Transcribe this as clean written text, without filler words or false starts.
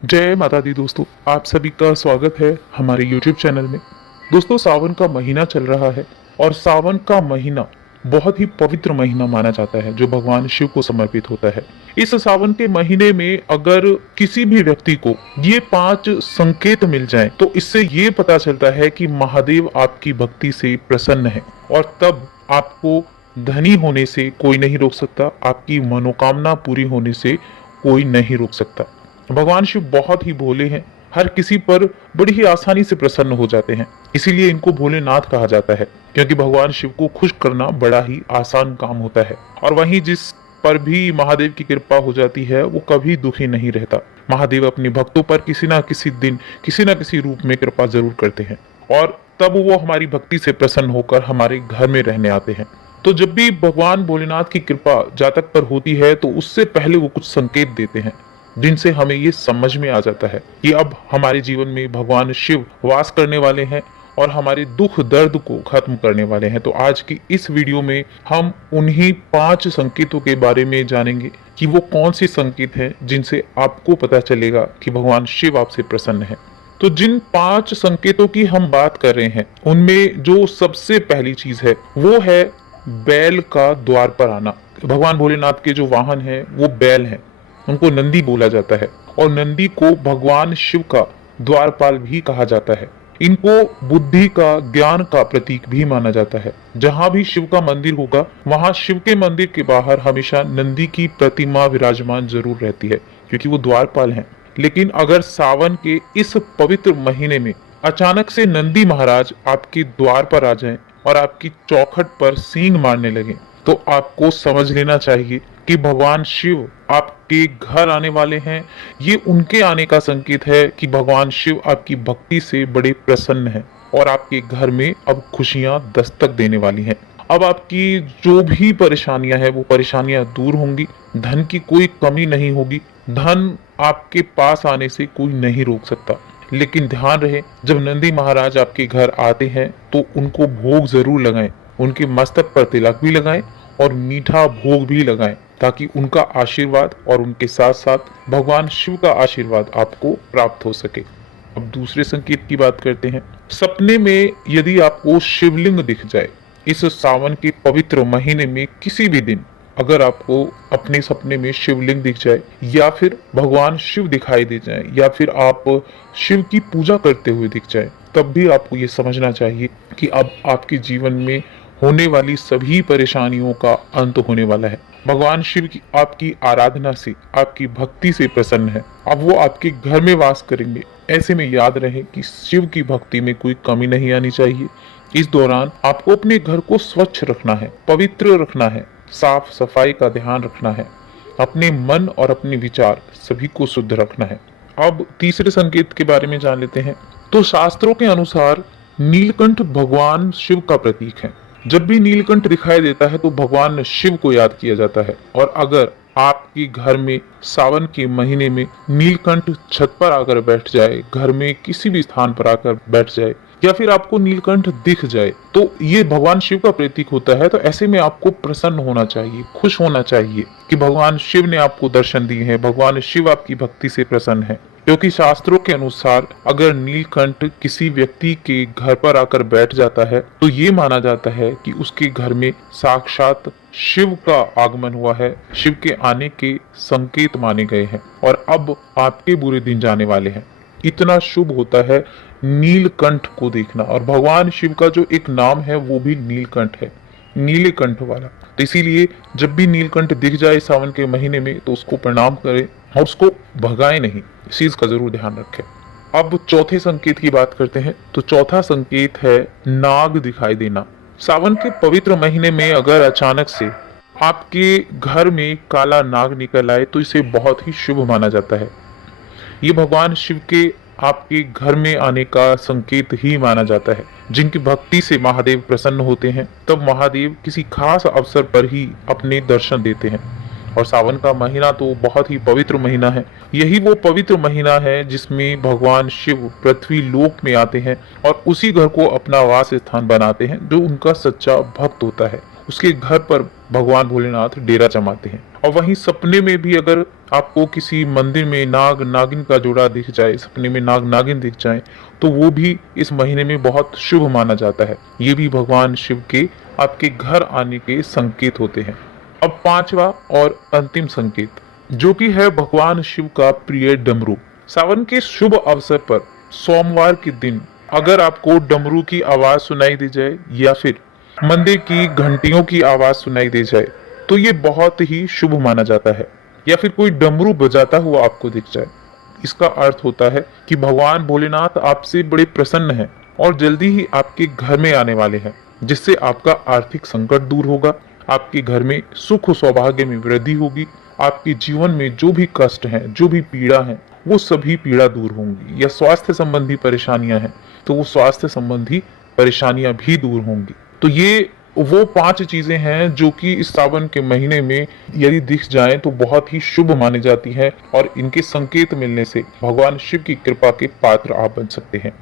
जय माता दी दोस्तों, आप सभी का स्वागत है हमारे YouTube चैनल में। दोस्तों, सावन का महीना चल रहा है और सावन का महीना बहुत ही पवित्र महीना माना जाता है जो भगवान शिव को समर्पित होता है। इस सावन के महीने में अगर किसी भी व्यक्ति को ये 5 संकेत मिल जाएं, तो इससे ये पता चलता है कि महादेव आपकी भक्ति से प्रसन्न है और तब आपको धनी होने से कोई नहीं रोक सकता, आपकी मनोकामना पूरी होने से कोई नहीं रोक सकता। भगवान शिव बहुत ही भोले हैं, हर किसी पर बड़ी ही आसानी से प्रसन्न हो जाते हैं, इसीलिए इनको भोलेनाथ कहा जाता है, क्योंकि भगवान शिव को खुश करना बड़ा ही आसान काम होता है। और वहीं जिस पर भी महादेव की कृपा हो जाती है वो कभी दुखी नहीं रहता। महादेव अपने भक्तों पर किसी ना किसी दिन किसी ना किसी रूप में कृपा जरूर करते हैं और तब वो हमारी भक्ति से प्रसन्न होकर हमारे घर में रहने आते हैं। तो जब भी भगवान भोलेनाथ की कृपा जातक पर होती है तो उससे पहले वो कुछ संकेत देते हैं जिनसे हमें ये समझ में आ जाता है कि अब हमारे जीवन में भगवान शिव वास करने वाले हैं और हमारे दुख दर्द को खत्म करने वाले हैं। तो आज की इस वीडियो में हम उन्हीं 5 संकेतों के बारे में जानेंगे कि वो कौन से संकेत हैं जिनसे आपको पता चलेगा कि भगवान शिव आपसे प्रसन्न है। तो जिन 5 संकेतों की हम बात कर रहे हैं उनमें जो सबसे पहली चीज है वो है बैल का द्वार पर आना। भगवान भोलेनाथ के जो वाहन है वो बैल हैं, उनको नंदी बोला जाता है और नंदी को भगवान शिव का द्वारपाल भी कहा जाता है। इनको बुद्धि का, ज्ञान का प्रतीक भी माना जाता है। जहां भी शिव का मंदिर होगा वहां शिव के मंदिर के बाहर हमेशा नंदी की प्रतिमा विराजमान जरूर रहती है, क्योंकि वो द्वारपाल हैं। लेकिन अगर सावन के इस पवित्र महीने में अचानक से नंदी महाराज आपके द्वार पर आ जाएं और आपकी चौखट पर सींग मारने लगे, तो आपको समझ लेना चाहिए कि भगवान शिव आपके घर आने वाले हैं। ये उनके आने का संकेत है कि भगवान शिव आपकी भक्ति से बड़े प्रसन्न हैं और आपके घर में अब खुशियां दस्तक देने वाली हैं। अब आपकी जो भी परेशानियां हैं वो परेशानियां दूर होंगी, धन की कोई कमी नहीं होगी, धन आपके पास आने से कोई नहीं रोक सकता। लेकिन ध्यान रहे, जब नंदी महाराज आपके घर आते हैं तो उनको भोग जरूर लगाएं, उनके मस्तक पर तिलक भी लगाएं और मीठा भोग भी लगाएं, ताकि उनका आशीर्वाद और उनके साथ साथ भगवान शिव का आशीर्वाद आपको प्राप्त हो सके। अब दूसरे संकेत की बात करते हैं। सपने में यदि आपको शिवलिंग दिख जाए, इस सावन के पवित्र महीने में किसी भी दिन अगर आपको अपने सपने में शिवलिंग दिख जाए या फिर भगवान शिव दिखाई दे जाए या फिर आप शिव की पूजा करते हुए दिख जाए, तब भी आपको ये समझना चाहिए कि अब आपके जीवन में होने वाली सभी परेशानियों का अंत होने वाला है। भगवान शिव की आपकी आराधना से, आपकी भक्ति से प्रसन्न है। अब वो आपके घर में वास करेंगे। ऐसे में याद रहे कि शिव की भक्ति में कोई कमी नहीं आनी चाहिए। इस दौरान आपको अपने घर को स्वच्छ रखना है, पवित्र रखना है, साफ सफाई का ध्यान रखना है, अपने मन और अपने विचार सभी को शुद्ध रखना है। अब तीसरे संकेत के बारे में जान लेते हैं। तो शास्त्रों के अनुसार नीलकंठ भगवान शिव का प्रतीक है। जब भी नीलकंठ दिखाई देता है तो भगवान शिव को याद किया जाता है। और अगर आपके घर में सावन के महीने में नीलकंठ छत पर आकर बैठ जाए, घर में किसी भी स्थान पर आकर बैठ जाए या फिर आपको नीलकंठ दिख जाए, तो ये भगवान शिव का प्रतीक होता है। तो ऐसे में आपको प्रसन्न होना चाहिए, खुश होना चाहिए कि भगवान शिव ने आपको दर्शन दिए हैं, भगवान शिव आपकी भक्ति से प्रसन्न है। क्योंकि शास्त्रों के अनुसार अगर नीलकंठ किसी व्यक्ति के घर पर आकर बैठ जाता है तो ये माना जाता है कि उसके घर में साक्षात शिव का आगमन हुआ है, शिव के आने के संकेत माने गए हैं और अब आपके बुरे दिन जाने वाले हैं। इतना शुभ होता है नीलकंठ को देखना। और भगवान शिव का जो एक नाम है वो भी नीलकंठ है, नीलकंठ वाला। तो इसीलिए जब भी नीलकंठ दिख जाए सावन के महीने में तो उसको प्रणाम करें और उसको भगाए नहीं, इस चीज का जरूर ध्यान रखें। अब चौथे संकेत की बात करते हैं। तो चौथा संकेत है नाग दिखाई देना। सावन के पवित्र महीने में अगर अचानक से आपके घर में काला नाग निकल आए तो इसे बहुत ही शुभ माना जाता है। ये भगवान शिव के आपके घर में आने का संकेत ही माना जाता है। जिनकी भक्ति से महादेव प्रसन्न होते हैं तब महादेव किसी खास अवसर पर ही अपने दर्शन देते हैं। और सावन का महीना तो बहुत ही पवित्र महीना है। यही वो पवित्र महीना है जिसमें भगवान शिव पृथ्वी लोक में आते हैं और उसी घर को अपना वास स्थान बनाते हैं। जो उनका सच्चा भक्त होता है उसके घर पर भगवान भोलेनाथ डेरा जमाते हैं। और वहीं सपने में भी अगर आपको किसी मंदिर में नाग नागिन का जोड़ा दिख जाए, सपने में नाग नागिन दिख जाए, तो वो भी इस महीने में बहुत शुभ माना जाता है। ये भी भगवान शिव के आपके घर आने के संकेत होते हैं। अब पांचवा और अंतिम संकेत, जो कि है भगवान शिव का प्रिय डमरू। सावन के शुभ अवसर पर सोमवार के दिन अगर आपको डमरू की आवाज सुनाई दी जाए या फिर मंदिर की घंटियों की आवाज सुनाई दी जाए, तो ये बहुत ही शुभ माना जाता है। या फिर कोई डमरू बजाता हुआ आपको दिख जाए, इसका अर्थ होता है कि भगवान भोलेनाथ आपसे बड़े प्रसन्न हैं और जल्दी ही आपके घर में आने वाले हैं, जिससे आपका आर्थिक संकट दूर होगा, आपके घर में सुख सौभाग्य में वृद्धि होगी, आपके जीवन में जो भी कष्ट हैं, जो भी पीड़ा है, वो सभी पीड़ा दूर होंगी। या स्वास्थ्य संबंधी परेशानियां हैं तो वो स्वास्थ्य संबंधी परेशानियां भी दूर होंगी। तो ये वो 5 चीजें हैं जो कि इस सावन के महीने में यदि दिख जाएं तो बहुत ही शुभ मानी जाती है और इनके संकेत मिलने से भगवान शिव की कृपा के पात्र आप बन सकते हैं।